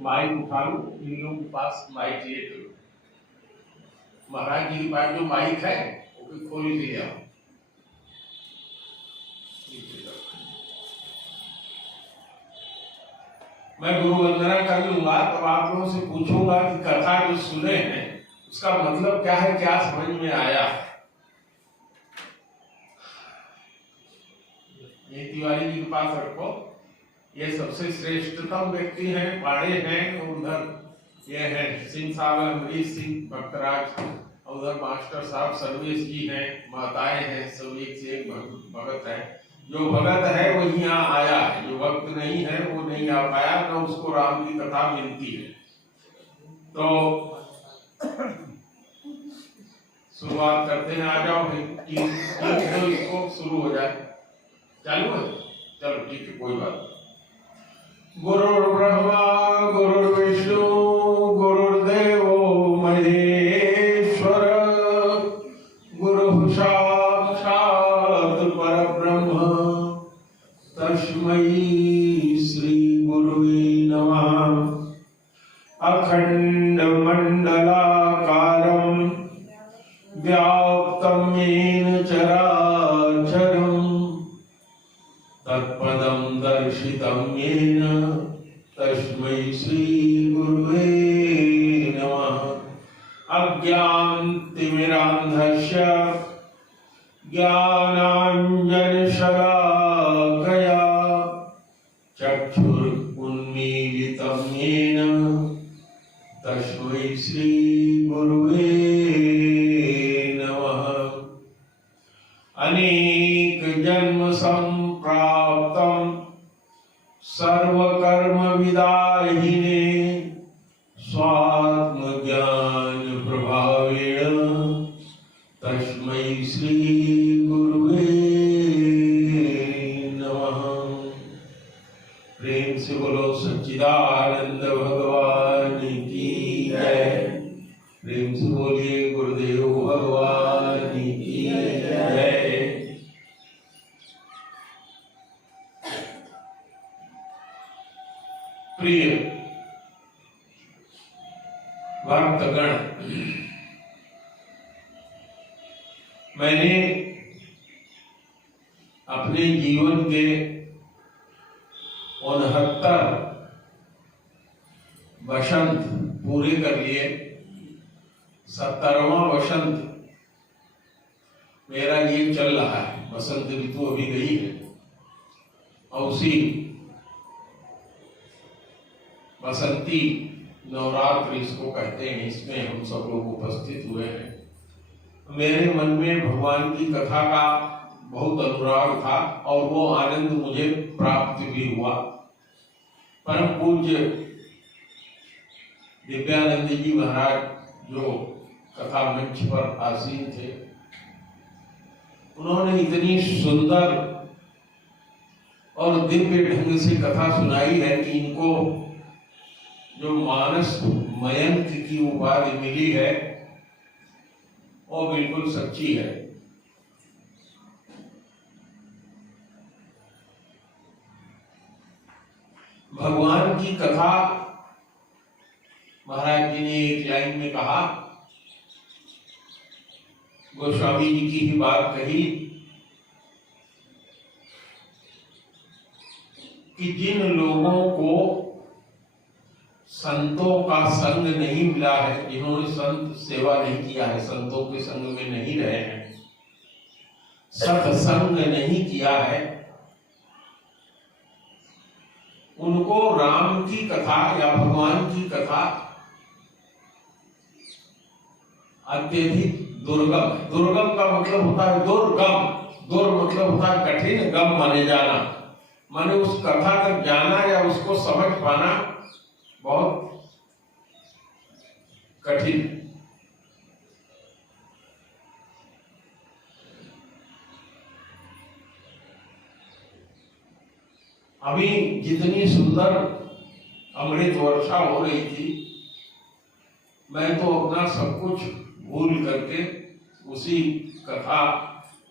Mic उठा लो, इन लोगों के पास माइक चाहिए तो महाराज जी के पास जो माइक है वो खोल लिया। मैं गुरु वंदना कर लूंगा तब आप लोगों से पूछूंगा कि कथा जो सुने हैं उसका मतलब क्या है, क्या समझ में आया। ये तिवारी जी के पास रखो, ये सबसे श्रेष्ठतम व्यक्ति हैं, पाड़े हैं। उधर ये हैं सिंह साहब, अमरीश सिंह, भक्तराज, उधर मास्टर साहब सर्वेश जी हैं, माताएं हैं, सब एक से एक भगत है। जो भगत है वो यहाँ आया है, जो भक्त नहीं है वो नहीं आ पाया, न उसको राम की कथा मिलती है। तो शुरुआत करते हैं, आ जाओ भाई, इसको शुरू हो जाए। चालू है, चलो ठीक है, कोई बात नहीं। गुरुर्ब्रह्मा गुरुर्विष्णु गुरुर्देवो महेश्वर, गुरुः साक्षात् परब्रह्म, तस्मै श्री गुरुवे नमः। अखंड मंडलाकारं व्याप्तं येन चराचरं, तत्पदं दर्शितं येन तस्मै श्री गुरुवे नमः। अज्ञानतिमिरान्धस्य ज्ञानाञ्जनशलाकया चक्षुरुन्मीलितं येन तस्मै श्री गुरुवे नमः। अनेक जन्म संप्राप्तं सर्वकर्म विदाहिने स्वात्म ज्ञान प्रभावेण तस्मै श्री गुरुवे नमः। प्रेम से बोलो सच्चिदानंद भगवान की जय। प्रेम से बोलिए गुरुदेव भगवान की जय। प्रिय भक्तगण, मैंने अपने जीवन के 69 वसंत पूरे कर लिए। 70वां वसंत मेरा ये चल रहा है। वसंत ऋतु अभी गई है और उसी बसंती नवरात्र इसको कहते हैं, इसमें हम सब लोग उपस्थित हुए हैं। मेरे मन में भगवान की कथा का बहुत अनुराग था और वो आनंद मुझे प्राप्त भी हुआ। परम पूज्य दिव्यानंद जी महाराज जो कथा मंच पर आसीन थे, उन्होंने इतनी सुंदर और दिव्य ढंग से कथा सुनाई है कि इनको जो मानस मयंक की उपाधि मिली है वो बिल्कुल सच्ची है। भगवान की कथा महाराज जी ने एक लाइन में कहा, गोस्वामी जी की ही बात कही कि जिन लोगों को संतों का संग नहीं मिला है, जिन्होंने संत सेवा नहीं किया है, संतों के संग में नहीं रहे हैं, सत्संग नहीं किया है, उनको राम की कथा या भगवान की कथा अत्यधिक दुर्गम। दुर्गम का मतलब होता है दुर्गम, दुर मतलब होता है कठिन, गम माने जाना, माने उस कथा तक जाना या उसको समझ पाना बहुत कठिन। अभी जितनी सुंदर अमृत वर्षा हो रही थी, मैं तो अपना सब कुछ भूल करके उसी कथा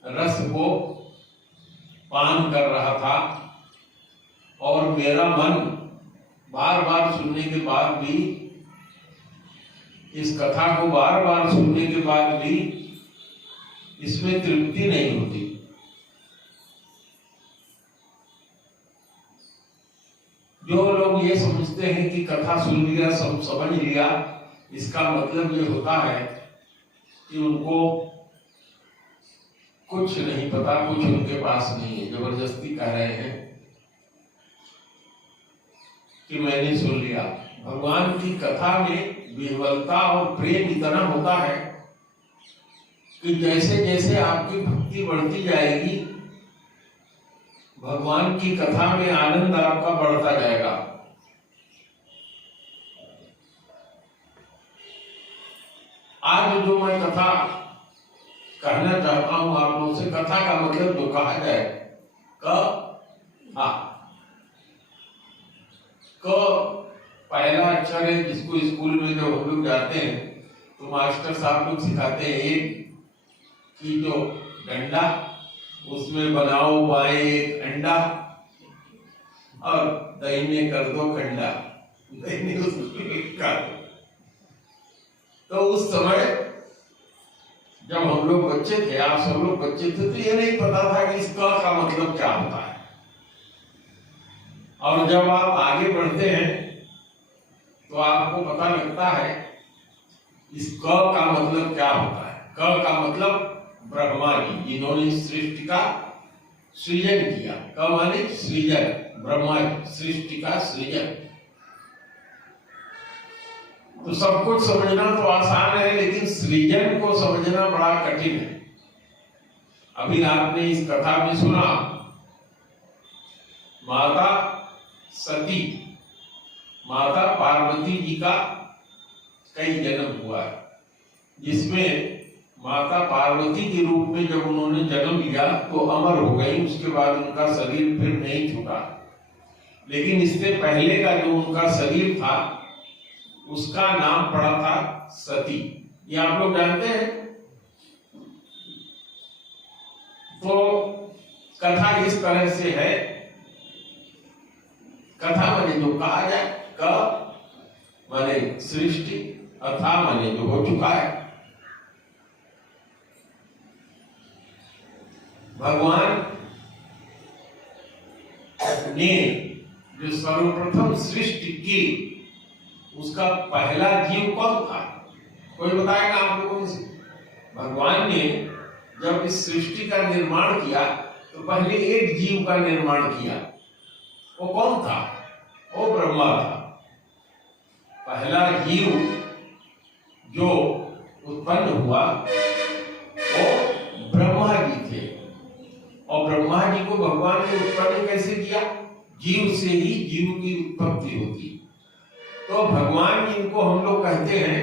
रस को पान कर रहा था और मेरा मन बार बार सुनने के बाद भी, इस कथा को बार बार सुनने के बाद भी इसमें तृप्ति नहीं होती। जो लोग ये समझते हैं कि कथा सुन लिया, सब समझ लिया, इसका मतलब ये होता है कि उनको कुछ नहीं पता, कुछ उनके पास नहीं है। जबरदस्ती कह रहे हैं कि मैंने सुन लिया। भगवान की कथा में विह्वलता और प्रेम इतना होता है कि जैसे जैसे आपकी भक्ति बढ़ती जाएगी, भगवान की कथा में आनंद आपका बढ़ता जाएगा। आज जो मैं कथा कहना चाहता हूं आप लोगों से, कथा का मतलब जो कहा जाए, पहला अक्षर है जिसको स्कूल में जब हम लोग जाते हैं तो मास्टर साहब लोग सिखाते हैं एक कि जो डंडा, उसमें बनाओ बाएं एक अंडा और दाहिने कर दो कंडा, दाहिने उसमें कर। तो उस समय जब हम लोग बच्चे थे, आप सब लोग बच्चे थे, तो ये नहीं पता था कि इस क का मतलब क्या होता है। और जब आप आगे बढ़ते हैं तो आपको पता लगता है इस क का मतलब क्या होता है। क का मतलब ब्रह्मा जी, जिन्होंने सृष्टि का सृजन किया। क माने सृजन, ब्रह्मा जी सृष्टि का सृजन। तो सब कुछ समझना तो आसान है, लेकिन सृजन को समझना बड़ा कठिन है। अभी आपने इस कथा में सुना, माता सती, माता पार्वती जी का कई जन्म हुआ है, जिसमें माता पार्वती के रूप में जब उन्होंने जन्म लिया तो अमर हो गई। उसके बाद उनका शरीर फिर नहीं छूटा, लेकिन इससे पहले का जो उनका शरीर था उसका नाम पड़ा था सती। ये आप लोग जानते हैं। तो कथा इस तरह से है, कथा माने जो कहा जाए, क माने सृष्टि, अथा माने जो हो चुका है। भगवान ने जो सर्वप्रथम सृष्टि की, उसका पहला जीव कौन था? कोई बताएगा आप लोगों में से? भगवान ने जब इस सृष्टि का निर्माण किया तो पहले एक जीव का निर्माण किया। वो कौन था? वो ब्रह्मा था। पहला जीव जो उत्पन्न हुआ वो ब्रह्मा जी थे। और ब्रह्मा जी को भगवान ने उत्पन्न कैसे किया? जीव से ही जीव की उत्पत्ति होती। तो भगवान जिनको हम लोग कहते हैं,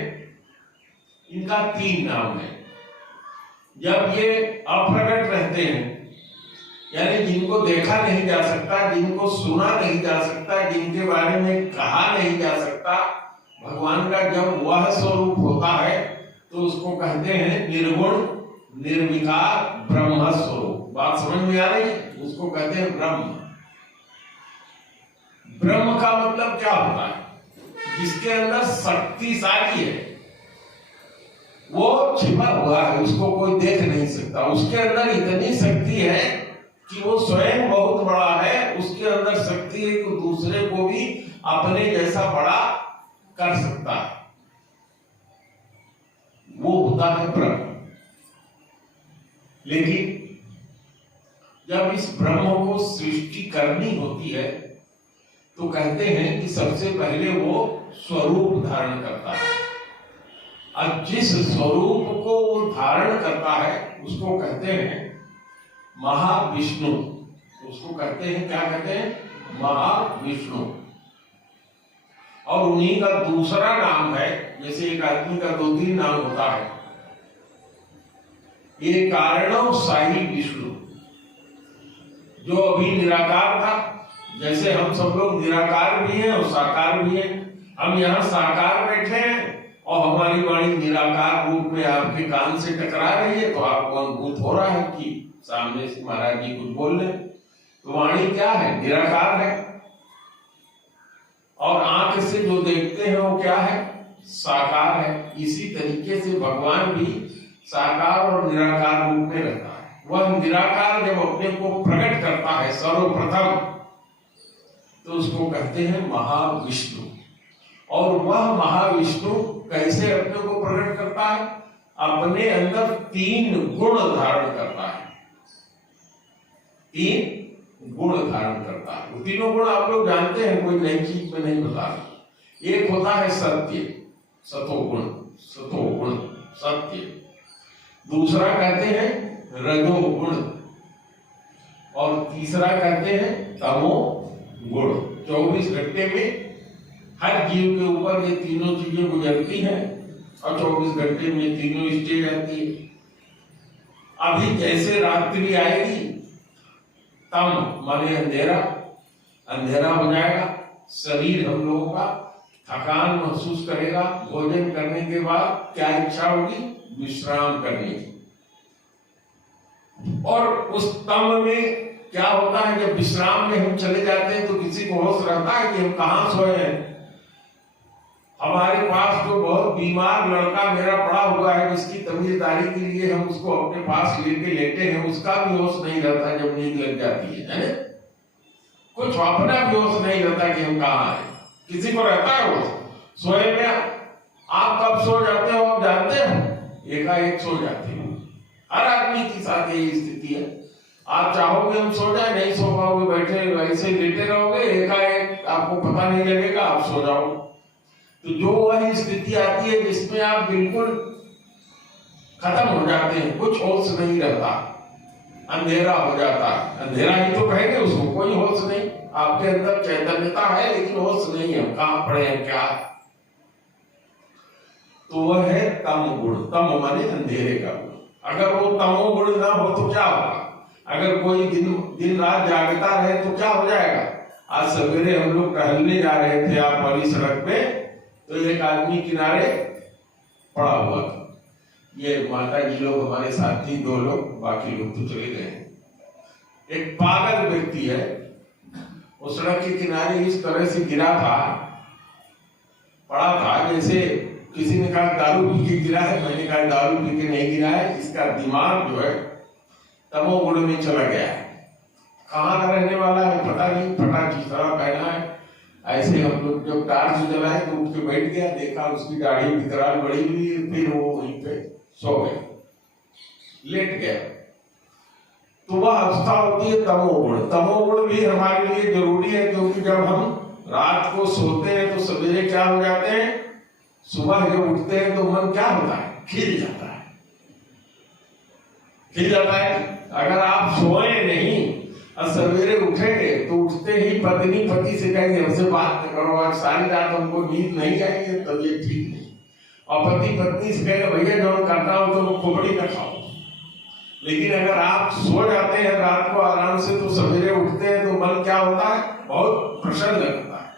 इनका 3 नाम है। जब ये अप्रकट रहते हैं, यानी जिनको देखा नहीं जा सकता, जिनको सुना नहीं जा सकता, जिनके बारे में कहा नहीं जा सकता, भगवान का जब वह स्वरूप होता है तो उसको कहते हैं निर्गुण निर्विकार ब्रह्म स्वरूप। बात समझ में आ रही है? उसको कहते हैं ब्रह्म। ब्रह्म का मतलब क्या होता है? जिसके अंदर शक्तिशाली है, वो छिपा हुआ है, उसको कोई देख नहीं सकता। उसके अंदर इतनी शक्ति है कि वो स्वयं बहुत बड़ा है। उसके अंदर शक्ति है कि दूसरे को भी अपने जैसा बड़ा कर सकता है। वो होता है ब्रह्म। लेकिन जब इस ब्रह्म को सृष्टि करनी होती है तो कहते हैं कि सबसे पहले वो स्वरूप धारण करता है। और जिस स्वरूप को वो धारण करता है उसको कहते हैं महाविष्णु। उसको कहते हैं, क्या कहते हैं? महाविष्णु। और उन्हीं का दूसरा नाम है, जैसे एक आदमी का 2-3 नाम होता है, ये कारणव साई विष्णु, जो अभी निराकार था। जैसे हम सब लोग निराकार भी हैं और साकार भी हैं। हम यहाँ साकार बैठे हैं और हमारी वाणी निराकार रूप में आपके कान से टकरा रही है, तो आपको अनुभूत हो रहा है कि सामने से महाराज जी कुछ बोल रहे। तो वाणी क्या है? निराकार है। और आंख से जो देखते हैं वो क्या है? साकार है। इसी तरीके से भगवान भी साकार और निराकार रूप में रहता है। वह निराकार जब अपने को प्रकट करता है सर्वप्रथम, तो उसको कहते हैं महाविष्णु। और वह महाविष्णु कैसे अपने को प्रकट करता है? अपने अंदर 3 गुण धारण करता है। 3 गुण धारण करता है। वो तीनों गुण आप लोग जानते हैं, कोई नई चीज में नहीं बता रहा। एक होता है सत्य, सतोगुण, सतोगुण सत्य। दूसरा कहते हैं रजोगुण, और तीसरा कहते हैं तमोगुण। 24 घंटे में हर जीव के ऊपर ये तीनों चीजें गुजरती हैं, और 24 घंटे में तीनों स्टेज आती है। अभी जैसे रात्रि आएगी, तम माने अंधेरा, अंधेरा हो जाएगा, शरीर हम लोगों का थकान महसूस करेगा। भोजन करने के बाद क्या इच्छा होगी? विश्राम करने की। और उस तम में क्या होता है? जब विश्राम में हम चले जाते हैं तो किसी को होश रहता है कि हम कहां सोए हैं। हमारे पास जो बहुत बीमार लड़का मेरा पड़ा हुआ है, जिसकी तबीयतदारी के लिए हम उसको अपने पास लेके लेटे हैं, उसका भी होश नहीं रहता जब नींद लग जाती है। कुछ अपना भी होश नहीं रहता कि हम कहाँ हैं। किसी को रहता है होश? सोए में आप कब सो जाते हो आप जानते हो? एकाएक सो जाते हो। हर आदमी के साथ यही स्थिति है। आप चाहोगे हम सो जाए, नहीं सो पाओगे, बैठे ऐसे लेटे रहोगे, एकाएक आपको पता नहीं लगेगा, आप सो जाओ। तो जो वही स्थिति आती है जिसमें आप बिल्कुल खत्म हो जाते हैं, कुछ होश नहीं रहता, अंधेरा हो जाता है। अंधेरा ही तो कहेंगे उसको, कोई होश नहीं। आपके अंदर चैतन्यता है लेकिन होश नहीं है, कहां पड़े हैं क्या है। तो वह है तम गुण। तम माने अंधेरे का गुण। अगर वो तमोगुण ना हो तो क्या होगा? अगर कोई दिन रात जागता रहे तो क्या हो जाएगा? आज सवेरे हम लोग टहलने जा रहे थे आप वाली सड़क पे, तो एक आदमी किनारे पड़ा हुआ था। ये माता जी लोग हमारे साथ थी, 2 लोग, बाकी लोग तो चले गए। एक पागल व्यक्ति है, वो सड़क के किनारे इस तरह से गिरा था, पड़ा था जैसे किसी ने कहा दारू पी के गिरा है। मैंने कहा दारू पी के नहीं गिरा है, इसका दिमाग जो है तमोगुण में चला गया है। कहाँ का रहने वाला है पता नहीं, फटा चितरा पहना है। ऐसे हम लोग जब टार्च जलाए तो उठ के बैठ गया, देखा उसकी दाढ़ी विकराल बड़ी हुई, फिर वो वहीं पे सो गया, लेट गया। तो वह अवस्था होती है तमोगुण। तमोगुण भी हमारे लिए जरूरी है, क्योंकि जब हम रात को सोते हैं तो सवेरे क्या हो जाते हैं? सुबह जब उठते हैं तो मन क्या होता है? खिल जाता है, खिल जाता है। अगर आप सोए नहीं और सवेरे उठेंगे तो उठते ही पत्नी पति से कहेंगे हमसे बात न करो, आज सारी रात हमको नींद नहीं आई है, तबीयत ठीक नहीं। और पति पत्नी से कहेंगे भैया जो करता हो तो खोपड़ी का खाओ। लेकिन अगर आप सो जाते हैं रात को आराम से तो सवेरे उठते हैं तो मन क्या होता है? बहुत प्रसन्न लगता है।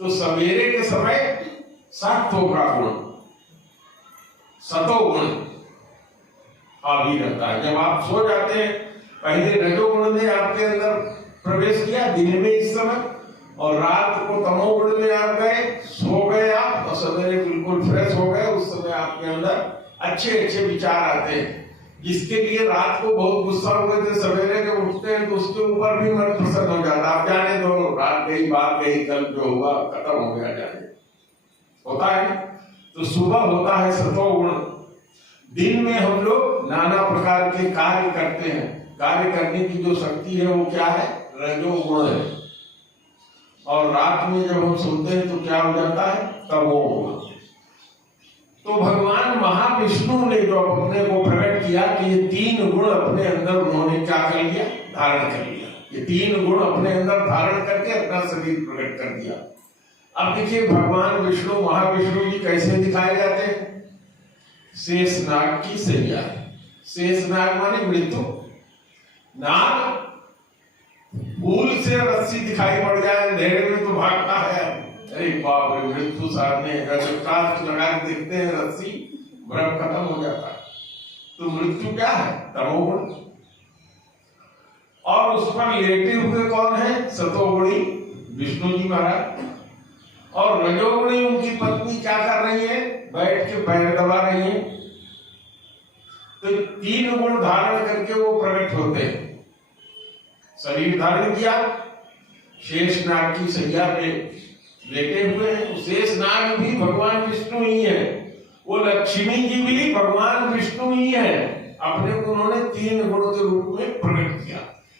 तो सवेरे के समय सत्व का गुण, सतोगुण हावी रहता है। जब आप सो जाते हैं, पहले रजोगुण ने आपके अंदर प्रवेश किया दिन में इस समय, और रात को तमोगुण में आप गए, सो गए आप, और सवेरे बिल्कुल फ्रेश हो गए। उस समय आपके अंदर अच्छे अच्छे विचार आते हैं। जिसके लिए रात को बहुत गुस्सा हुए थे, सवेरे जब उठते हैं तो उसके ऊपर भी मन प्रसन्न हो जाता। आप जाने दो, रात गई बात गई, कल जो हुआ खत्म हो गया, जाने होता है। तो सुबह होता है सतोगुण। दिन में हम लोग नाना प्रकार के कार्य करते हैं। कार्य करने की जो शक्ति है वो क्या है? रजोगुण है। और रात में जब हम सोते हैं तो क्या हो जाता है? तमोगुण। तो भगवान महाविष्णु ने जो अपने को प्रकट किया कि ये 3 गुण अपने अंदर उन्होंने क्या कर लिया? धारण कर लिया। ये 3 गुण अपने अंदर धारण करके अपना शरीर प्रकट कर दिया। अब देखिए भगवान विष्णु, महाविष्णु जी कैसे दिखाए जाते हैं? शेषनाग की सैया। शेषनाग माने मृत्यु नाग। फूल से रस्सी दिखाई पड़ जाए अंधेरे में तो भागता है। अरे बाप रे, मृत्यु सामने टार्च लगा के देखते हैं रस्सी, बर्फ खत्म हो जाता है। तो मृत्यु क्या है? तमोगुण। और उस पर लेटे हुए कौन है? सतोगुणी विष्णु जी महाराज। और रजोगुणी उनकी पत्नी क्या कर रही है, बैठ के पैर दबा रही है। तो 3 गुण धारण करके वो प्रकट होते हैं। शरीर धारण किया, शेषनाग की सैया पे लेटे हुए हैं। शेषनाग भी भगवान विष्णु ही है, वो लक्ष्मी जी भी भगवान विष्णु ही है। अपने को उन्होंने 3 गुणों के रूप में प्रकट किया,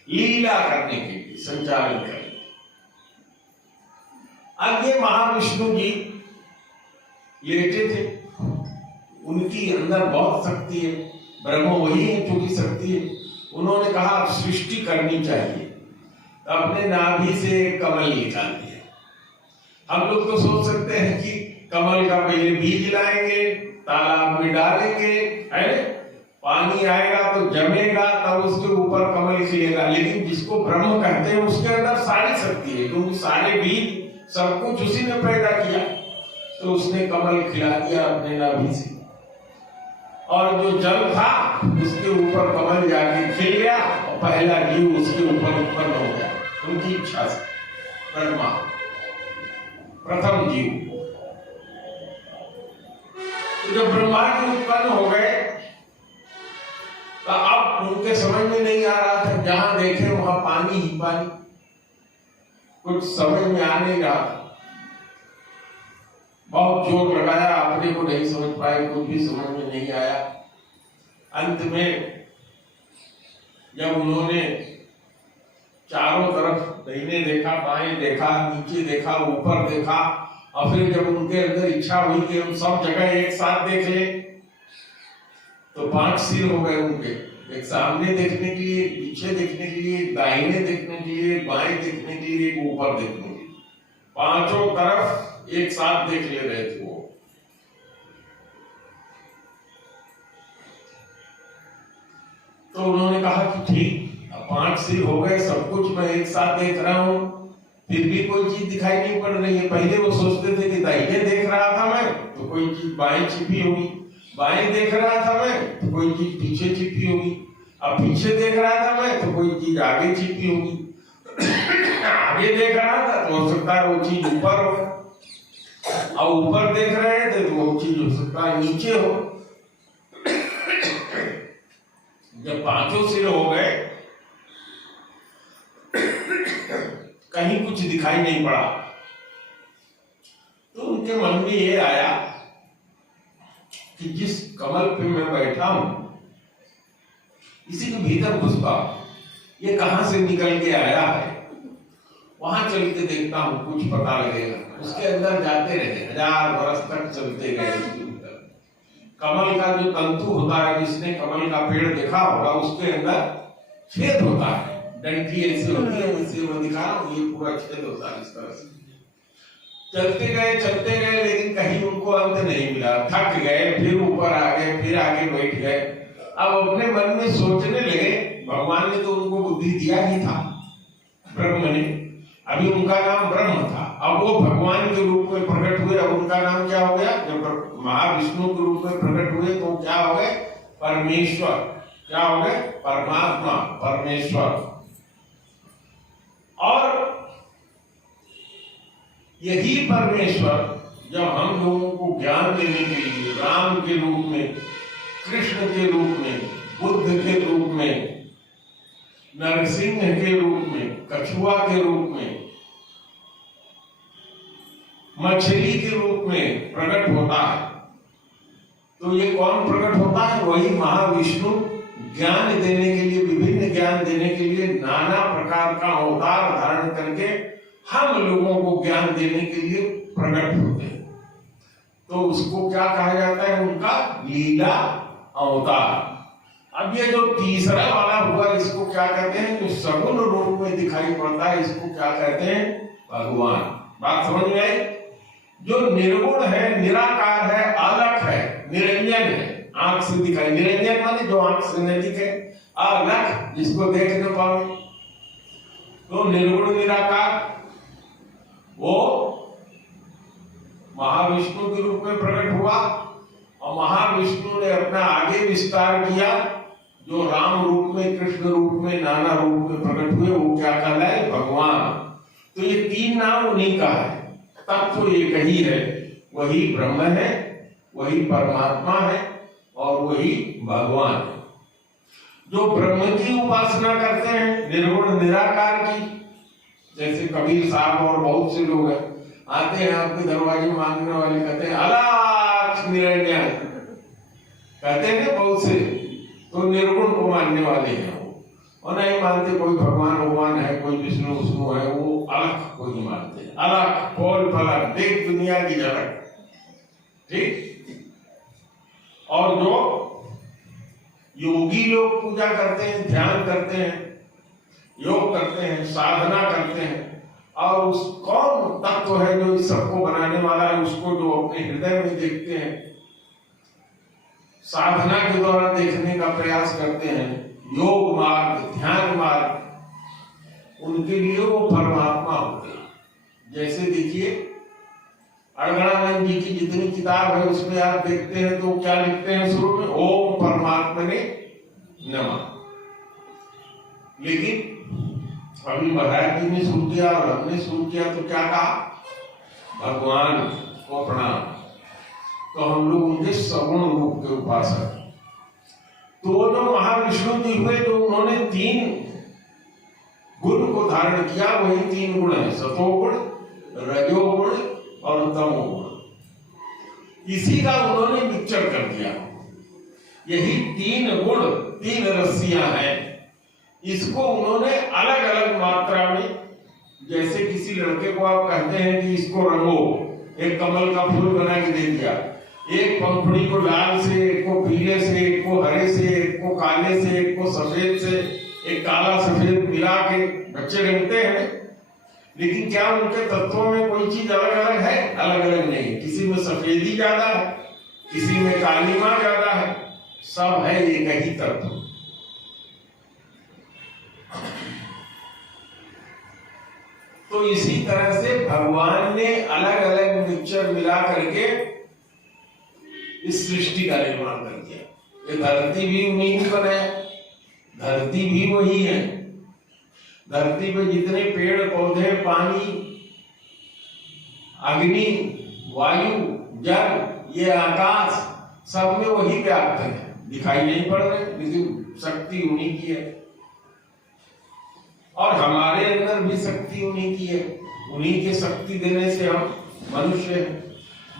लीला करने के लिए, संचालन करने। अब ये महाविष्णु जी लेटे थे, उनकी अंदर बहुत शक्ति है, ब्रह्म वही है जो की शक्ति है। उन्होंने कहा सृष्टि करनी चाहिए, अपने नाभि से कमल निकाल दिया। हम लोग तो सोच सकते हैं कि कमल का पहले बीज लाएंगे, तालाब में डालेंगे, है पानी आएगा तो जमेगा, तब उसके ऊपर कमल खिलेगा। लेकिन जिसको ब्रह्म कहते हैं उसके अंदर सारी शक्ति है, क्योंकि सारे बीज सब कुछ उसी ने पैदा किया। तो उसने कमल खिला दिया अपने नाभि से, और जो जल था उसके ऊपर कमल जाके खिल गया और पहला जीव उसके ऊपर उत्पन्न हो गया, उनकी इच्छा से। ब्रह्मा प्रथम जीव। तो जब ब्रह्मा जी उत्पन्न हो गए तो अब उनके समझ में नहीं आ रहा था, जहां देखे वहां पानी ही पानी, कुछ समझ में आ नहीं रहा था। बहुत जोर लगाया, अपने को नहीं समझ पाए, कुछ भी समझ में नहीं आया। अंत में जब उन्होंने चारों तरफ दाहिने देखा, बाएं देखा, नीचे देखा, ऊपर देखा, और फिर जब उनके अंदर इच्छा हुई कि हम सब जगह एक साथ देख ले, तो 5 सिर हो गए उनके। एक सामने देखने के लिए, पीछे देखने के लिए, दाहिने देखने के लिए, बाएं देखने के लिए, ऊपर देखने के लिए, पांचों तरफ एक साथ देख ले रहे थे वो। तो उन्होंने कहा कि ठीक, 5 सिर हो गए, सब कुछ मैं एक साथ देख रहा हूं, फिर भी कोई चीज दिखाई नहीं पड़ रही है। पहले वो सोचते थे कि दाहिने देख रहा था मैं तो कोई चीज बाएं छिपी होगी, बाएं देख रहा था मैं तो कोई चीज पीछे छिपी होगी, अब पीछे देख रहा था मैं तो कोई चीज आगे छिपी होगी, आगे देख रहा था तो हो सकता है वो चीज ऊपर हो, और ऊपर देख रहे थे तो वो चीज हो सकता है नीचे हो। जब 5 सिर हो गए, कहीं कुछ दिखाई नहीं पड़ा, तो उनके मन में ये आया कि जिस कमल पे मैं बैठा हूं इसी के भीतर घुस पाऊं, ये कहां से निकल के आया है, वहां चल के देखता हूं, कुछ पता लगेगा। उसके अंदर जाते रहे, 1000 वर्ष तक चलते गए। उसके अंदर कमल का जो तंतु होता है, जिसने कमल का पेड़ देखा होगा, उसके अंदर छेद होता है, डंडी ऐसी होती है, इसे मैं दिखा रहा हूं, ये पूरा छेद होता है। इस तरह से चलते गए, लेकिन कहीं उनको अंत नहीं मिला। थक गए, फिर ऊपर आ गए, फिर आगे बैठ गए। अब अपने मन में सोचने लगे, भगवान ने तो उनको बुद्धि दिया ही था, ब्रह्म ने, अभी उनका नाम ब्रह्म था, अब वो भगवान के रूप में प्रकट हुए, अब उनका नाम क्या हो गया? जब महाविष्णु के रूप में प्रकट हुए तो क्या हो गए? परमेश्वर। क्या हो गए? परमात्मा, परमेश्वर। और यही परमेश्वर जब हम लोगों को ज्ञान देने के लिए राम के रूप में, कृष्ण के रूप में, बुद्ध के रूप में, नरसिंह के रूप में, कछुआ के रूप में, मछली के रूप में प्रकट होता है, तो ये कौन प्रकट होता है? वही महाविष्णु ज्ञान देने के लिए, विभिन्न ज्ञान देने के लिए नाना प्रकार का अवतार धारण करके हम लोगों को ज्ञान देने के लिए प्रकट होते हैं। तो उसको क्या कहा जाता है? उनका लीला अवतार। अब ये जो तीसरा वाला हुआ, इसको क्या कहते हैं? जो सगुण रूप में दिखाई पड़ता है, इसको क्या कहते हैं? भगवान। बात समझ में आई? जो निर्गुण है, निराकार है, अलग है, निरंजन है, आंख से दिखाई, निरंजन माने जो आंख से नहीं दिखे, अलग जिसको देख न पाओ, तो निर्गुण निराकार वो महाविष्णु के रूप में प्रकट हुआ। और महाविष्णु ने अपना आगे विस्तार किया, जो राम रूप में, कृष्ण रूप में, नाना रूप में प्रकट हुए, वो क्या कहलाए? भगवान। तो ये 3 नाम उन्हीं का है। तत्व एक ही है, वही ब्रह्म है, वही परमात्मा है और वही भगवान है। जो ब्रह्म की उपासना करते हैं निर्गुण निराकार की, जैसे कबीर साहब और बहुत से लोग हैं, आते हैं आपके दरवाजे मांगने वाले, कहते हैं अलख निरंजन, कहते हैं बहुत से, तो निर्गुण को मानने वाले हैं वो, और नहीं मानते कोई भगवान है, कोई विष्णु है, वो अलख को ही मानते हैं। अलख फल फलक देख दुनिया की झलक, ठीक। और जो योगी लोग पूजा करते हैं, ध्यान करते हैं, योग करते हैं, साधना करते हैं, और उस कौन तत्व है जो इस सबको बनाने वाला है, उसको जो अपने हृदय में देखते हैं, साधना के द्वारा देखने का प्रयास करते हैं, योग मार्ग, ध्यान मार्ग, उनके लिए वो परमात्मा होते हैं। जैसे देखिए अड़गड़ानंद जी की जितनी किताब है उसमें आप देखते हैं तो क्या लिखते हैं शुरू में, ओम परमात्मने नमः। लेकिन अभी महाराज जी ने शुरू किया और हमने शुरू किया तो क्या कहा, भगवान को प्रणाम। तो हम लोग उनके सगुण रूप के उपासक। तो जो महाविष्णु जी हुए, जो उन्होंने 3 गुण को धारण किया, वही 3 गुण है, सतोगुण, रजोगुण और तमोगुण। इसी का उन्होंने मिक्सचर कर दिया। यही 3 गुण 3 रस्सियां हैं, इसको उन्होंने अलग अलग मात्रा में, जैसे किसी लड़के को आप कहते हैं कि इसको रंगो, एक कमल का फूल बना के दे दिया, एक पंखुड़ी को लाल से, एक को पीले से, एक को हरे से, एक को काले से, एक को सफेद से, एक काला सफेद मिला के बच्चे रंगते हैं। लेकिन क्या उनके तत्वों में कोई चीज अलग अलग है? अलग अलग नहीं। किसी में सफेदी ज्यादा है, किसी में कालीमा ज्यादा है, सब है एक ही तत्व। तो इसी तरह से भगवान ने अलग अलग मिक्सचर मिला करके इस सृष्टि का निर्माण कर दिया। ये धरती भी उन्हीं ने बनाया, धरती भी वही है। धरती पे जितने पेड़ पौधे, पानी, अग्नि, वायु, जल, ये आकाश, सब में वही व्याप्त है। दिखाई नहीं पड़ रहे, लेकिन शक्ति उन्हीं की है। और हमारे अंदर भी शक्ति उन्हीं की है। उन्हीं के शक्ति देने से हम मनुष्य हैं।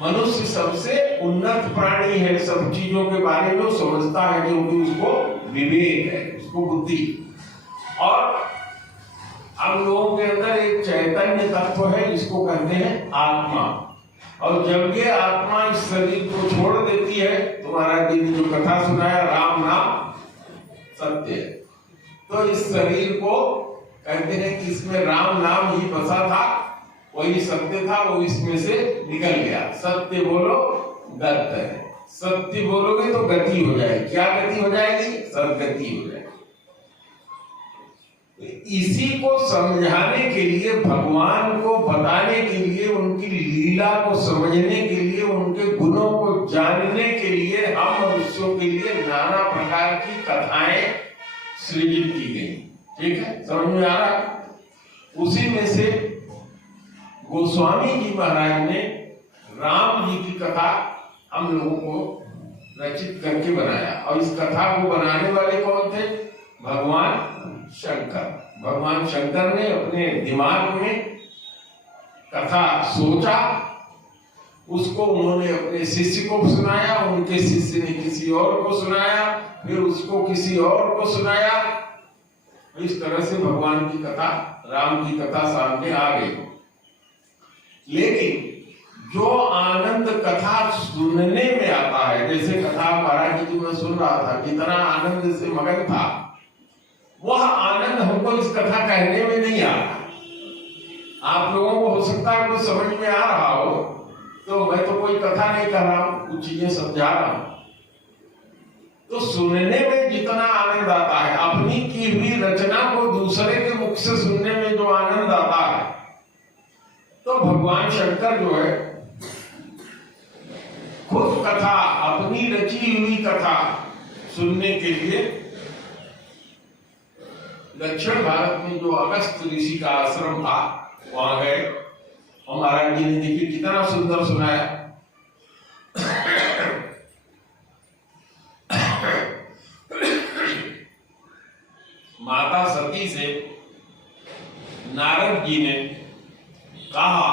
मनुष्य सबसे उन्नत प्राणी है, सब चीजों के बारे में समझता है, क्योंकि उसको विवेक है, उसको बुद्धि। और हम लोगों के अंदर एक चैतन्य तत्व है जिसको कहते हैं आत्मा। और जब ये आत्मा इस शरीर को छोड़ देती है, तुम्हारा जी ने जो कथा सुनाया, राम नाम सत्य है, तो इस शरीर को कहते हैं कि इसमें राम नाम ही बसा था, वही सत्य था, वो इसमें से निकल गया। सत्य बोलो दत्त है, सत्य बोलोगे तो गति हो जाएगी। क्या गति हो जाएगी? सदगति हो जाएगी। इसी को समझाने के लिए, भगवान को बताने के लिए, उनकी लीला को समझने के लिए, उनके गुणों को जानने के लिए हम मनुष्यों के लिए नाना प्रकार की कथाएं सृजित की गई। ठीक है, समझ में आ रहा? उसी में से गोस्वामी जी महाराज ने राम जी की कथा हम लोगों को रचित करके बनाया। और इस कथा को बनाने वाले कौन थे? भगवान शंकर। भगवान शंकर ने अपने दिमाग में कथा सोचा, उसको उन्होंने अपने शिष्य को सुनाया, उनके शिष्य ने किसी और को सुनाया, फिर उसको किसी और को सुनाया। इस तरह से भगवान की कथा, राम की कथा सामने आ गई। लेकिन जो आनंद कथा सुनने में आता है, जैसे कथा महाराज जी मैं सुन रहा था, जितना आनंद से मगन था, वह आनंद हमको इस कथा कहने में नहीं आ रहा। आप लोगों को हो सकता है कुछ समझ में आ रहा हो, तो मैं तो कोई कथा नहीं कर रहा हूं, कुछ चीजें समझा रहा हूं। तो सुनने में जितना आनंद आता है, अपनी की हुई रचना को दूसरे के मुख से सुनने में जो आनंद आता है, तो भगवान शंकर जो है खुद कथा, अपनी रची हुई कथा सुनने के लिए दक्षिण भारत में जो अगस्त ऋषि का आश्रम था वहां गए। और महाराज जी ने देखिए कितना सुंदर सुनाया। माता सती से नारद जी ने कहा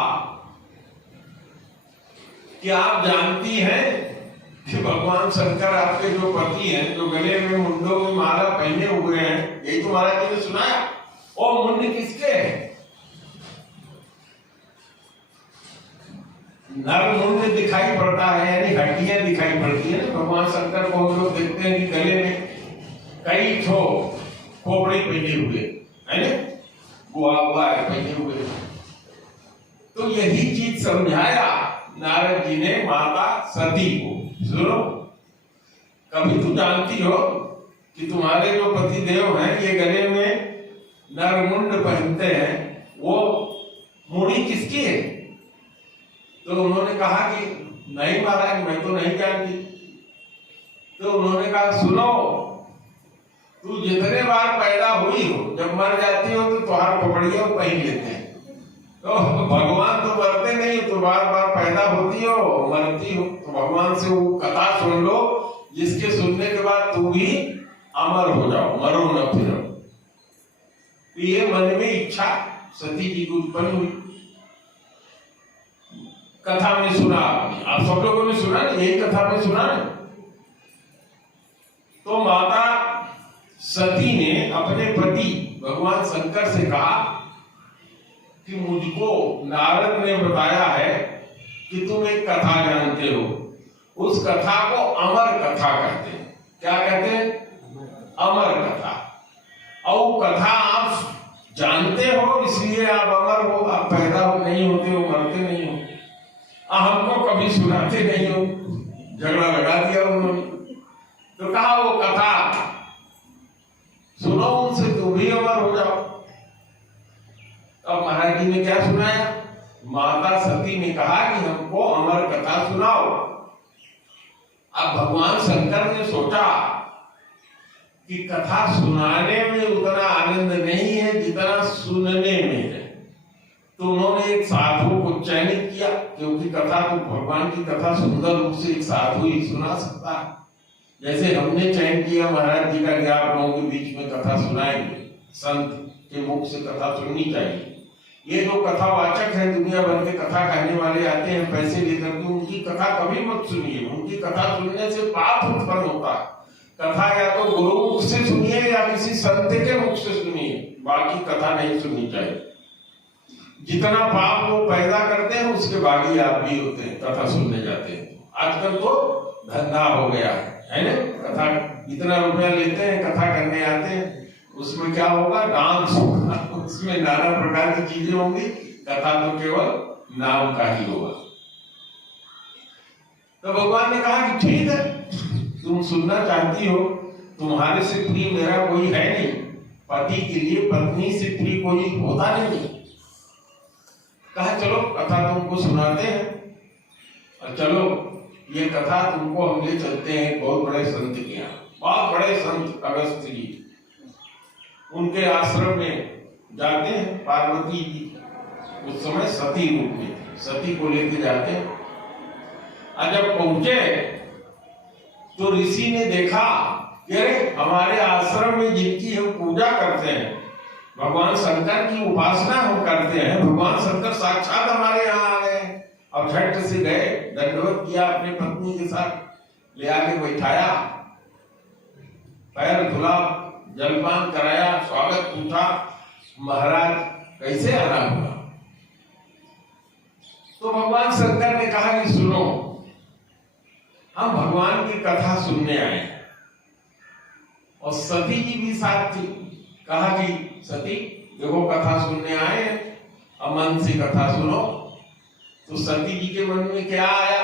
कि आप जानती हैं कि भगवान शंकर आपके जो पति हैं, जो गले में मुंडों में माला पहने हुए हैं, यही तो महाराज जी ने सुनाया। और मुंड किसके हैं? नर मुंड दिखाई पड़ता है, यानी हड्डियां दिखाई पड़ती है ना। भगवान शंकर को हम लोग देखते हैं कि गले में कई ठो खोपड़ी पहने हुए है ना, गुआ है पहने हुए। तो यही चीज समझाया नारद जी ने माता सती को। सुनो, कभी तू जानती हो कि तुम्हारे जो पति देव हैं ये गले में नरमुंड पहनते हैं, वो मुड़ी किसकी है? तो उन्होंने कहा कि नहीं महाराज, मैं तो नहीं जानती। तो उन्होंने कहा सुनो, तू जितने बार पैदा हुई हो, जब मर जाती हो तो तुम्हारा खोपड़ियां पहन लेते हैं। तो भगवान तो मरते नहीं, तो बार बार पैदा होती हो मरती हो। तो भगवान से वो कथा सुन लो, जिसके सुनने के बाद तू भी अमर हो जाओ, मरो न फिरो। तो ये मन में इच्छा सती जी को उत्पन्न हुई। कथा में सुना, आप सब लोगों ने सुना ना, यही कथा में सुना ना। तो माता सती ने अपने पति भगवान शंकर से कहा कि मुझको नारद ने बताया है कि तुम एक कथा जानते हो, उस कथा को अमर कथा कहते हैं। क्या कहते हैं? अमर कथा। और कथा आप जानते हो इसलिए आप अमर हो, आप पैदा नहीं होते हो, मरते नहीं हो। हमको कभी सुनाते नहीं हो। झगड़ा लगा दिया उन्होंने। तो कहा वो कथा सुनो उनसे, तुम भी अमर हो जाओ। अब महाराज जी ने क्या सुनाया? माता सती ने कहा कि हमको अमर कथा सुनाओ। अब भगवान शंकर ने सोचा कि कथा सुनाने में उतना आनंद नहीं है जितना सुनने में है। तो उन्होंने एक साधु को चयनित किया, क्योंकि कथा तो भगवान की कथा सुंदर रूप से एक साधु ही सुना सकता है। जैसे हमने चयन किया महाराज जी का कि आप लोगों के बीच में कथा सुनाएंगे, संत के मुख से कथा सुननी चाहिए। ये जो कथावाचक है, दुनिया भर के कथा कहने वाले आते हैं पैसे लेकर के, उनकी कथा कभी मत सुनिए। उनकी कथा सुनने से पाप उत्पन्न होता है। कथा या तो गुरु मुख से सुनिए या किसी संत के मुख से सुनिए, बाकी कथा नहीं सुननी चाहिए। जितना पाप वो पैदा करते हैं उसके बागी आप भी होते हैं, कथा सुनने जाते हैं। आजकल तो धंधा हो गया है ना, कथा इतना रुपया लेते हैं, कथा करने आते हैं, उसमें क्या होगा? डांस होगा, उसमें नाना प्रकार की चीजें होंगी, कथा तो केवल नाम का ही होगा। तो भगवान ने कहा कि ठीक है, तुम सुनना चाहती हो, तुम्हारे से प्रिय मेरा कोई है नहीं। पति के लिए पत्नी से प्रिय कोई होता नहीं। कहा चलो कथा तुमको सुनाते हैं, और चलो ये कथा तुमको हम ले चलते हैं बहुत बड़े संत के यहाँ। बहुत बड़े संत अगस्त्य जी, उनके आश्रम में जाते हैं। पार्वती जी उस समय सती रूप में, सती को लेके जाते हैं। और जब पहुंचे तो ऋषि ने देखा कि अरे हमारे आश्रम में जिनकी हम पूजा करते हैं, भगवान शंकर की उपासना हम करते हैं, भगवान शंकर साक्षात हमारे यहाँ आ गए। अब झट से गए, दंडवत किया अपनी पत्नी के साथ, ले आके बैठाया, पैर धुला, जलपान कराया, स्वागत पूछा, महाराज कैसे आना हुआ? तो भगवान शंकर ने कहा कि सुनो, हम भगवान की कथा सुनने आए हैं। और सती जी भी साथ थी। कहा कि सती देखो कथा सुनने आए हैं, अब मन से कथा सुनो। तो सती जी के मन में क्या आया?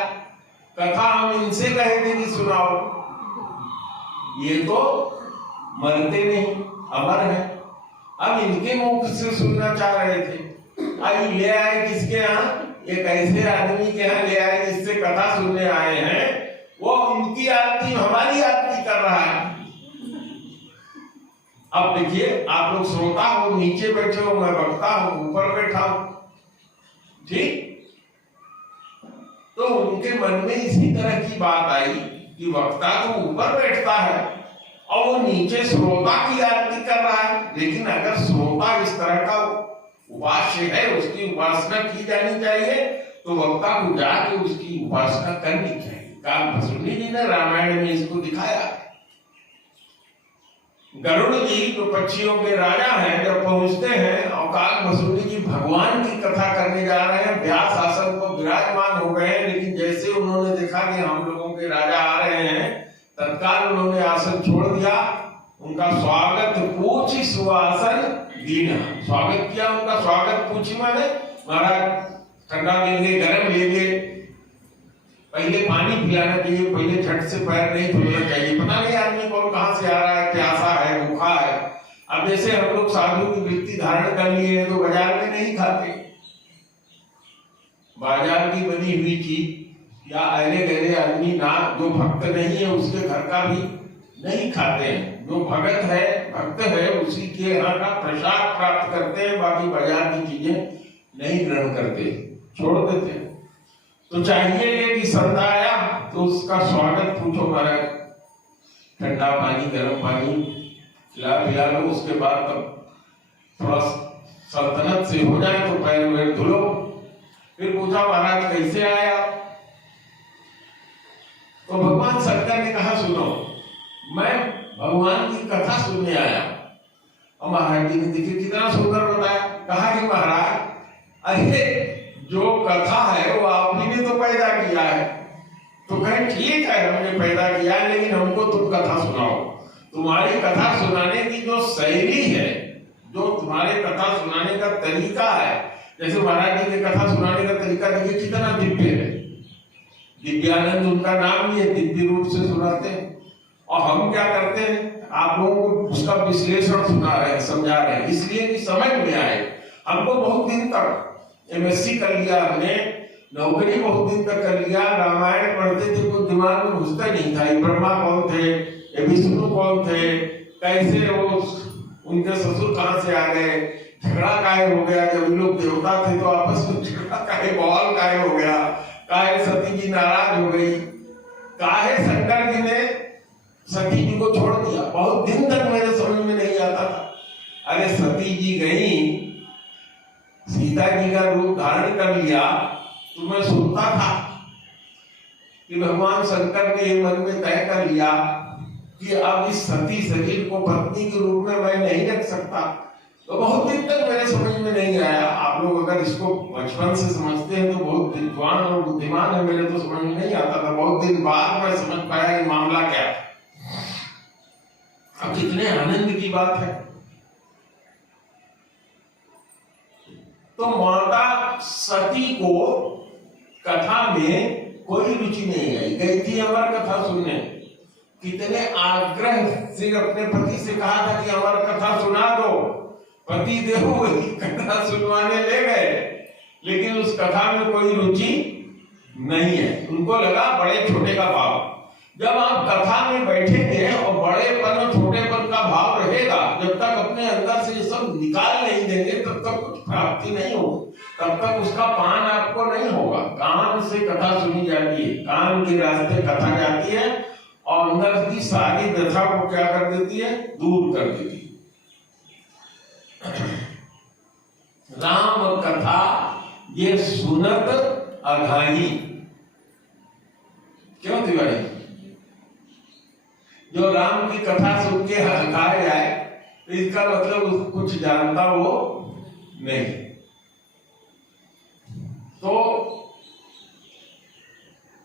कथा हम इनसे कहे थे कि सुनाओ, ये तो मरते नहीं, अमर है, अब इनके मुख से सुनना चाह रहे थे। आई ले आए किसके यहाँ? एक ऐसे आदमी के यहाँ ले आए जिससे कथा सुनने आए हैं, वो उनकी आरती हमारी आरती कर रहा है। अब देखिए, आप लोग श्रोता हो, नीचे बैठे हो, मैं वक्ता हूं, ऊपर बैठा हूं। ठीक। तो उनके मन में इसी तरह की बात आई कि वक्ता तो ऊपर बैठता है और वो नीचे श्रोता की आरती कर रहा है, लेकिन अगर श्रोता इस तरह का उपास्य है, उसकी उपासना की जानी चाहिए, तो वक्ता को जाके उसकी उपासना करनी चाहिए। काकभस्मी जी ने रामायण में इसको दिखाया। गरुड़ जी जो पक्षियों के राजा हैं, जब पहुंचते हैं और काकभस्मी जी भगवान की कथा करने जा रहे हैं, व्यास आसन पर विराजमान हो गए हैं, लेकिन जैसे उन्होंने देखा कि हम लोगों के राजा आ रहे हैं, तत्काल उन्होंने आसन छोड़ दिया, उनका स्वागत पूछी सुआसन दीना, स्वागत किया उनका। स्वागत पूछी माने महाराज ठंडा लेंगे, गर्म लेंगे, पहले पानी पिलाना चाहिए, पहले झट से पैर नहीं धुलना चाहिए। पता नहीं आदमी कौन कहां से आ रहा है, प्यासा है, भूखा है। अब जैसे हम लोग साधु की वृत्ति धारण कर लिए हैं तो बाजार में नहीं खाते, बाजार की बनी हुई चीज या अरे गहरे आदमी ना जो भक्त नहीं है उसके घर का भी नहीं खाते हैं। जो भगत है, भक्त है, उसी के यहाँ का प्रसाद प्राप्त करते हैं, बाकी बाजार की चीजें नहीं ग्रहण करते, छोड़ देते हैं। तो चाहिए कि संत आया तो उसका स्वागत पूछो महाराज, ठंडा पानी, गर्म पानी खिला पिला लो, उसके बाद तब थोड़ा सल्तनत से हो जाए तो पैर वैर धुलो। फिर पूछा महाराज कैसे आया, तो भगवान शंकर ने कहा सुनो, मैं भगवान की कथा सुनने आया। और महाराज जी ने देखिए कितना सुंदर बताया। कहा कि महाराज अरे जो कथा है वो आप ही ने तो पैदा किया है। तो कहें ठीक है हमने पैदा किया, लेकिन हमको तुम कथा सुनाओ। तुम्हारी कथा सुनाने की जो शैली है, जो तुम्हारे कथा सुनाने का तरीका है, जैसे महाराज जी के कथा सुनाने का तरीका देखिए कितना दिव्य है। दिव्यानंद उनका नाम ही है, दिव्य रूप से सुनाते हैं। और हम क्या करते हैं, आप लोगों को उसका विश्लेषण सुना रहे हैं, समझा रहे हैं, इसलिए कि समझ में आए। हमको बहुत दिन तक एमएससी कर लिया, हमने नौकरी बहुत दिन तक कर लिया, रामायण पढ़ते थे तो दिमाग में घुसता नहीं था ये ब्रह्मा कौन थे, ये विष्णु कौन थे, कैसे वो उनके ससुर कहां से आ गए, झगड़ा काहे हो गया, जब लोग देवता थे तो आपस में झगड़ा काहे, बवाल काहे हो गया, काहे सती जी नाराज हो गई, काहे शंकर जी ने सती जी को छोड़ दिया। बहुत दिन तक मेरे समझ में नहीं आता था। अरे सती जी गई, सीता जी का रूप धारण कर लिया, तो मैं सुनता था कि भगवान शंकर ने मन में तय कर लिया कि अब इस सती शरीर को पत्नी के रूप में मैं नहीं रख सकता। तो बहुत दिन तक मेरे समझ में नहीं आया। आप लोग अगर इसको बचपन से समझते हैं तो बहुत विद्वान और बुद्धिमान है, मेरे तो समझ में नहीं आता था। बहुत दिन बाद मैं समझ पाया कि मामला क्या है। अब कितने आनंद की बात है। तो माता सती को कथा में कोई रुचि नहीं आई, गई थी अमर कथा सुनने। कितने आग्रह से अपने पति से कहा था कि अमर कथा सुना दो, पति देव वही कथा सुनवाने ले गए, लेकिन उस कथा में कोई रुचि नहीं है। उनको लगा बड़े छोटे का भाव। जब आप कथा में बैठेंगे और बड़ेपन और छोटेपन का भाव रहेगा, जब तक अपने अंदर से ये सब निकाल नहीं देंगे तब तक कुछ प्राप्ति नहीं होगी, तब तक उसका पान आपको नहीं होगा। कान से कथा सुनी जाती है, कान के रास्ते कथा जाती है और अंदर की सारी व्यथा को क्या कर देती है, दूर कर देती है। राम कथा ये सुनत अघाई, क्यों तिवारी? जो राम की कथा सुन के हंकाया जाए तो इसका मतलब कुछ जानता वो नहीं। तो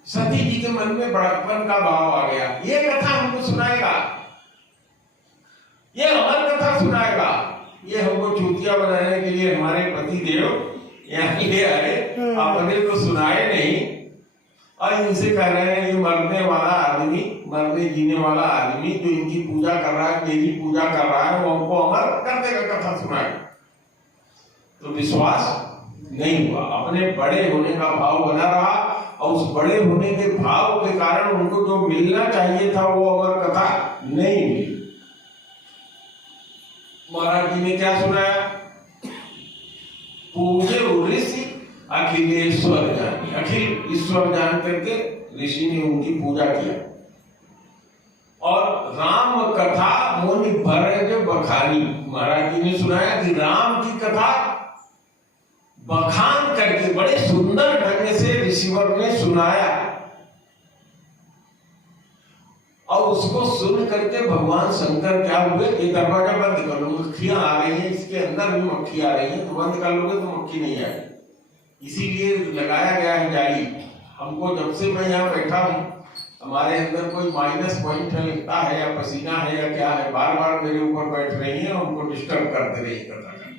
सती जी के मन में बड़प्पन का भाव आ गया, ये कथा हमको सुनाएगा, ये अमर कथा सुनाएगा, ये हमको चूतिया बनाने के लिए हमारे पति देव यहाँ ले आए, आपने तो सुनाए नहीं। और इनसे कह रहे हैं ये मरने वाला आदमी, मरने जीने वाला आदमी जो इनकी पूजा कर रहा है, मेरी पूजा कर रहा है, वो हमको अमर कर देगा, कथा सुनाए। तो विश्वास नहीं हुआ, अपने बड़े होने का भाव बना रहा और उस बड़े होने के भाव के कारण उनको जो मिलना चाहिए था वो अमर कथा नहीं मिली। महाराज जी ने क्या सुनाया, पूजे ऋषि अखिलेश्वर जानी, अखिल ईश्वर जान करके ऋषि ने उनकी पूजा किया। और राम कथा मुनि भरज बखानी, महाराज जी ने सुनाया कि राम की कथा बखान करके बड़े सुंदर ढंग से ऋषिवर ने सुनाया। और उसको सुन करके भगवान शंकर क्या हुए, ये दरवाजा बंद कर लो, मक्खियां आ रही हैं, इसके अंदर भी मक्खी आ रही है, तो बंद कर लोगे तो मक्खी नहीं आएगी, इसीलिए लगाया गया है जाली। हमको जब से मैं यहाँ बैठा हूँ, हमारे अंदर कोई माइनस पॉइंट लगता है या पसीना है या क्या है, बार बार मेरे ऊपर बैठ रही है और उनको डिस्टर्ब करते रही कथा करना,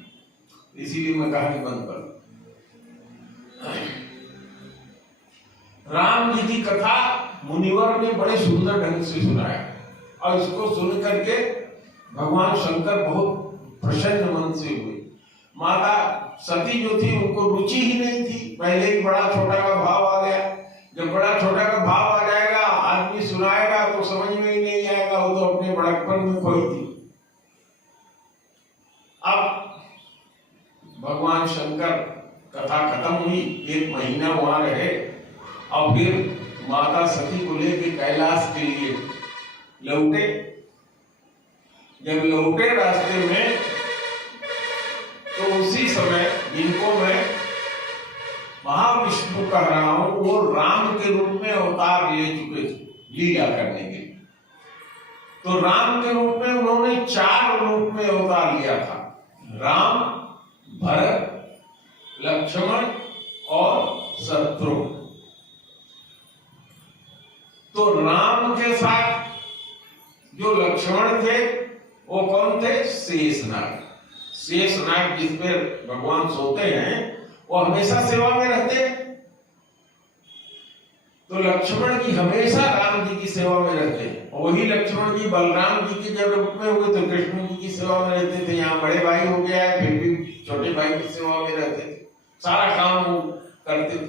इसीलिए मैं कहा कि बंद कर। राम जी की कथा मुनिवर ने बड़े सुंदर ढंग से सुनाया और इसको सुन करके भगवान शंकर बहुत प्रसन्न मन से हुए। माता सती जो थी उनको रुचि ही नहीं थी, पहले ही बड़ा छोटा का भाव आ गया। जब बड़ा छोटा का भाव आ जाएगा, आदमी सुनाएगा तो समझ में ही नहीं आएगा, वो तो अपने बड़कपन में खोई थी। अब भगवान शंकर कथा खत्म हुई, 1 महीना वहां रहे और फिर माता सती को लेकर कैलाश के लिए लौटे। जब लौटे रास्ते में तो उसी समय जिनको मैं महाविष्णु कह रहा हूं, वो राम के रूप में अवतार ले चुके थे लीला करने के लिए। तो राम के रूप में उन्होंने 4 रूप में अवतार लिया था, राम, भरत, लक्ष्मण और शत्रुघ्न। तो राम के साथ जो लक्ष्मण थे वो कौन थे, शेषनाग। शेषनाग जिस पे भगवान सोते हैं वो हमेशा सेवा में रहते हैं। तो लक्ष्मण जी हमेशा राम जी की सेवा में रहते हैं, और वही लक्ष्मण जी बलराम जी के जब रूप में हुए तो कृष्ण जी की सेवा में रहते थे। यहाँ बड़े भाई हो गया है, फिर भी छोटे भाई की सेवा में रहते थे, सारा काम वो करते थे।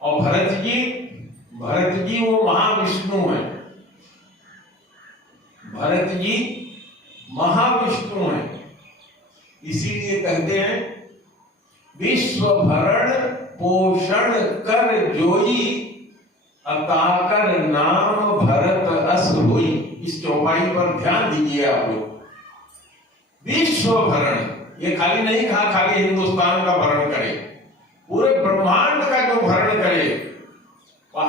और भरत जी वो महाविष्णु है, भरत जी महाविष्णु है, इसीलिए कहते हैं विश्व भरण पोषण कर जोई, अताकर नाम भरत अस होई। इस चौपाई पर ध्यान दीजिए आप लोग। विश्व भरण, ये खाली नहीं कहा खाली हिंदुस्तान का भरण करे, पूरे ब्रह्मांड का जो भरण करे,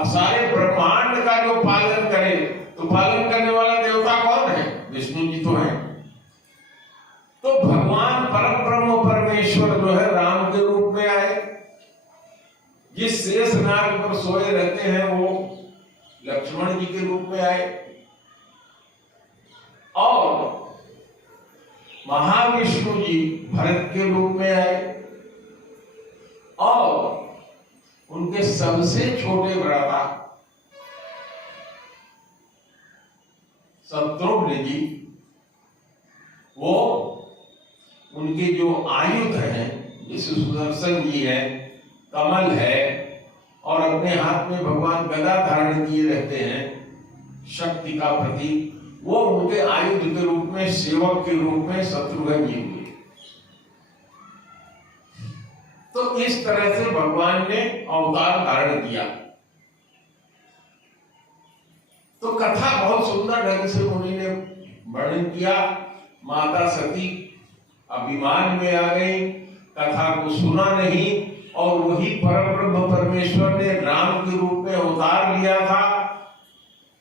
सारे ब्रह्मांड का जो पालन करे। तो पालन करने वाला देवता कौन है, विष्णु जी तो है। तो भगवान परम ब्रह्म परमेश्वर जो है राम के रूप में आए। जिस शेषनाग पर सोए रहते हैं वो लक्ष्मण जी के रूप में आए, और महाविष्णु जी भरत के रूप में आए, और उनके सबसे छोटे भ्राता शत्रुघ्न जी, वो उनके जो आयुध हैं, जैसे सुदर्शन जी है, कमल है, और अपने हाथ में भगवान गदा धारण किए रहते हैं शक्ति का प्रतीक, वो उनके आयुध के रूप में, सेवक के रूप में शत्रुघ्न जी हुए। तो इस तरह से भगवान ने अवतार धारण किया। तो कथा बहुत सुंदर ढंग से उन्होंने वर्णन किया। माता सती अभिमान में आ गई, कथा को सुना नहीं, और वही परब्रह्म परमेश्वर ने राम के रूप में अवतार लिया था,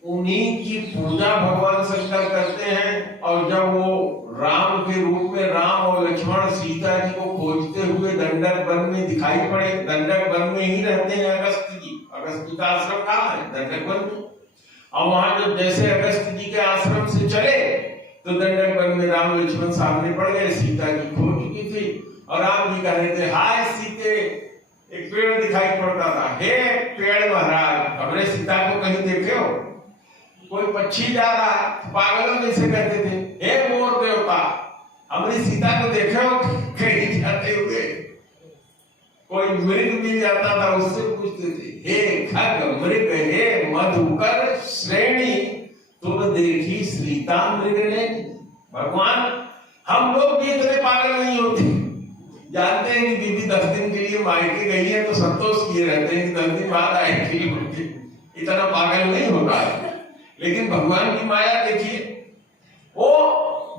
उन्हीं की पूजा भगवान शंकर करते हैं। और जब वो राम के रूप में राम और लक्ष्मण सीता जी को खोजते हुए दंडक वन में दिखाई पड़े, दंडक वन में ही रहते हैं अगस्त जी, अगस्त जी का आश्रम कहाँ है, दंडक वन में। और वहां जब जैसे अगस्त जी के आश्रम से चले तो दंडक वन में राम लक्ष्मण सामने पड़ गए, सीता जी खो चुकी थी, और राम जी कह रहे थे, हाय सीते। एक पेड़ दिखाई पड़ता था, हे पेड़ महाराज, हमने सीता को कहीं देखे हो? कोई पक्षी जा रहा, पागलों जैसे कहते थे, हे मोर देवता, हमने सीता को देखे हो कहीं जाते हुए? कोई मृग मिल जाता था, उससे पूछते थे, हे खग मृग, हे मधुकर श्रेणी, तुम देखी सीता मृग ने। भगवान, हम लोग भी इतने पागल नहीं होते, जानते हैं कि बीबी 10 दिन के लिए मायके गई है तो संतोष किए रहते हैं कि 10 दिन बाद आएगी, इतना पागल नहीं होता है। लेकिन भगवान की माया देखिए, वो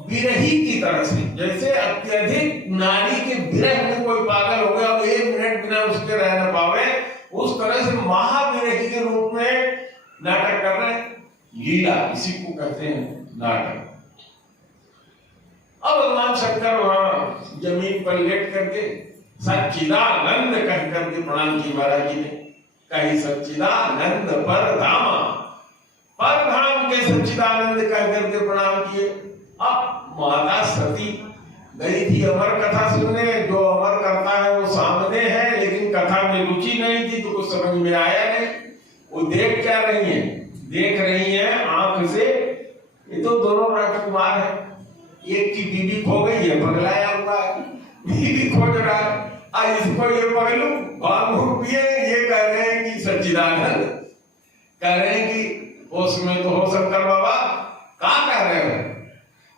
विरही की तरह से, जैसे अत्यधिक नारी के विरह में कोई पागल हो गया, 1 मिनट बिना उसके रह न पावे, उस तरह से महाविरही के रूप में नाटक कर रहे हैं। लीला इसी को कहते हैं नाटक। अब भगवान शंकर वहां जमीन पर लेट करके सच्चिदानंद कह करके प्रणाम की महाराज जी ने। कही सच्चिदानंद परधामा, परधाम के सच्चिदानंद कह करके प्रणाम किए। अब माता सती गई थी अमर कथा सुनने, जो अमर करता है वो सामने है, लेकिन कथा में रुचि नहीं थी तो कुछ समझ में आया नहीं। वो देख क्या रही है? देख रही है आंख से, ये तो दोनों राजकुमार है, एक की बीबी खो गई है, पगलाया हुआ है, बीबी खोज रहा है, आज इसको ये पगलू बाबू ये कह रहे हैं कि सच्चिदानंद, कह रहे हैं कि उसमें तो हो शंकर बाबा, कहाँ कह रहे हो?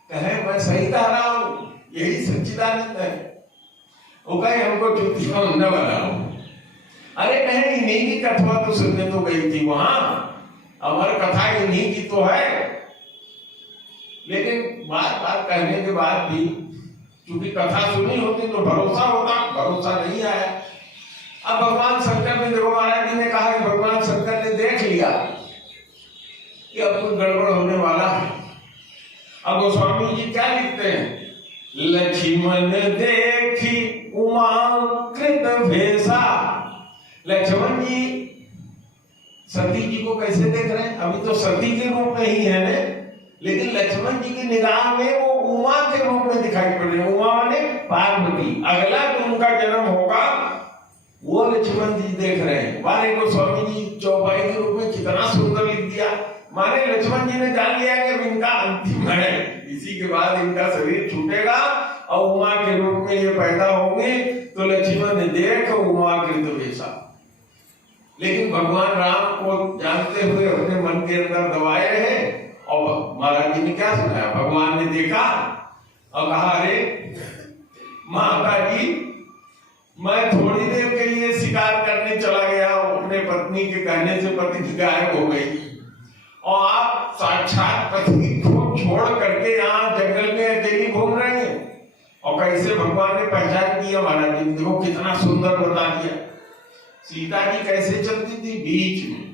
कहे मैं सही कह रहा हूं, यही सच्चिदानंद है। वो कहे हमको चुतिया न बनाओ। अरे कहे इन्हीं की कथा तो सुनने तो गई थी वहां, अमर कथा इन्हीं की तो है। लेकिन बात बात कहने के बाद भी क्योंकि कथा सुनी होती तो भरोसा होता, भरोसा नहीं आया। अब भगवान शंकर ने, देखो महाराज जी ने कहा कि भगवान शंकर ने देख लिया कि अब कुछ गड़बड़ होने वाला है। अब गोस्वामी जी क्या लिखते हैं? लक्ष्मण देखी उमा कृत भेषा। लक्ष्मण जी सती जी को कैसे देख रहे हैं? अभी तो सती के रूप में ही है ने, लेकिन लक्ष्मण जी की निगाह में वो उमा के रूप में दिखाई पड़ रही है। उमा माने पार्वती। अगला जो उनका जन्म होगा वो लक्ष्मण जी देख रहे हैं। माने गोस्वामी जी चौपाई के रूप में कितना सुंदर लिख दिया। माने लक्ष्मण जी ने जान लिया कि इनका अंतिम है, इसी के बाद इनका शरीर छूटेगा और उमा के रूप में ये पैदा होंगे। तो लक्ष्मण ने देख उमा कृत भेषा। लेकिन भगवान राम को जानते हुए अपने मन के अंदर दबाए रहे। और महाराज जी ने क्या सुनाया? भगवान ने देखा और कहा, अरे माता जी, मैं थोड़ी देर के लिए शिकार करने चला गया, अपने पत्नी के कहने से पत्नी गायब हो गई और आप साक्षात पत्नी को छोड़ करके यहाँ जंगल में अकेली घूम रहे हैं। और कैसे भगवान ने पहचान किया? महाराज जी ने देखो कितना सुंदर बता दिया। सीता जी कैसे चलती थी? बीच में।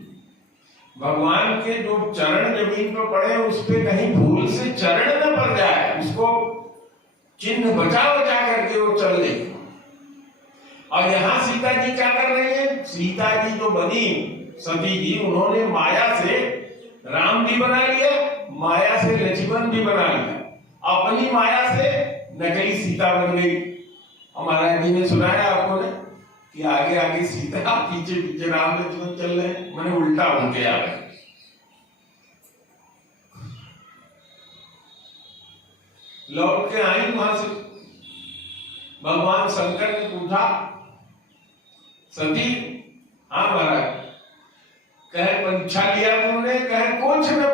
भगवान के जो चरण जमीन पर पड़े उस पे कहीं भूल से चरण न पड़ जाए, उसको चिन्ह बचा बचा करके वो चल रही। और यहाँ सीता जी क्या कर रही है? सीता जी जो बनी सती जी, उन्होंने माया से राम भी बना लिया, माया से लक्ष्मण भी बना लिया, अपनी माया से नकली सीता बन गई। और महाराज जी ने सुनाया आपको ने कि आगे आगे सीता, पीछे पीछे राम लक्ष्मण चल रहे हैं, मैंने उल्टा उनके आ गए। लौट के आई वहां से, भगवान शंकर ने पूछा, सती, हाँ महाराज, कहे परीक्षा लिया तुमने? कहे कुछ न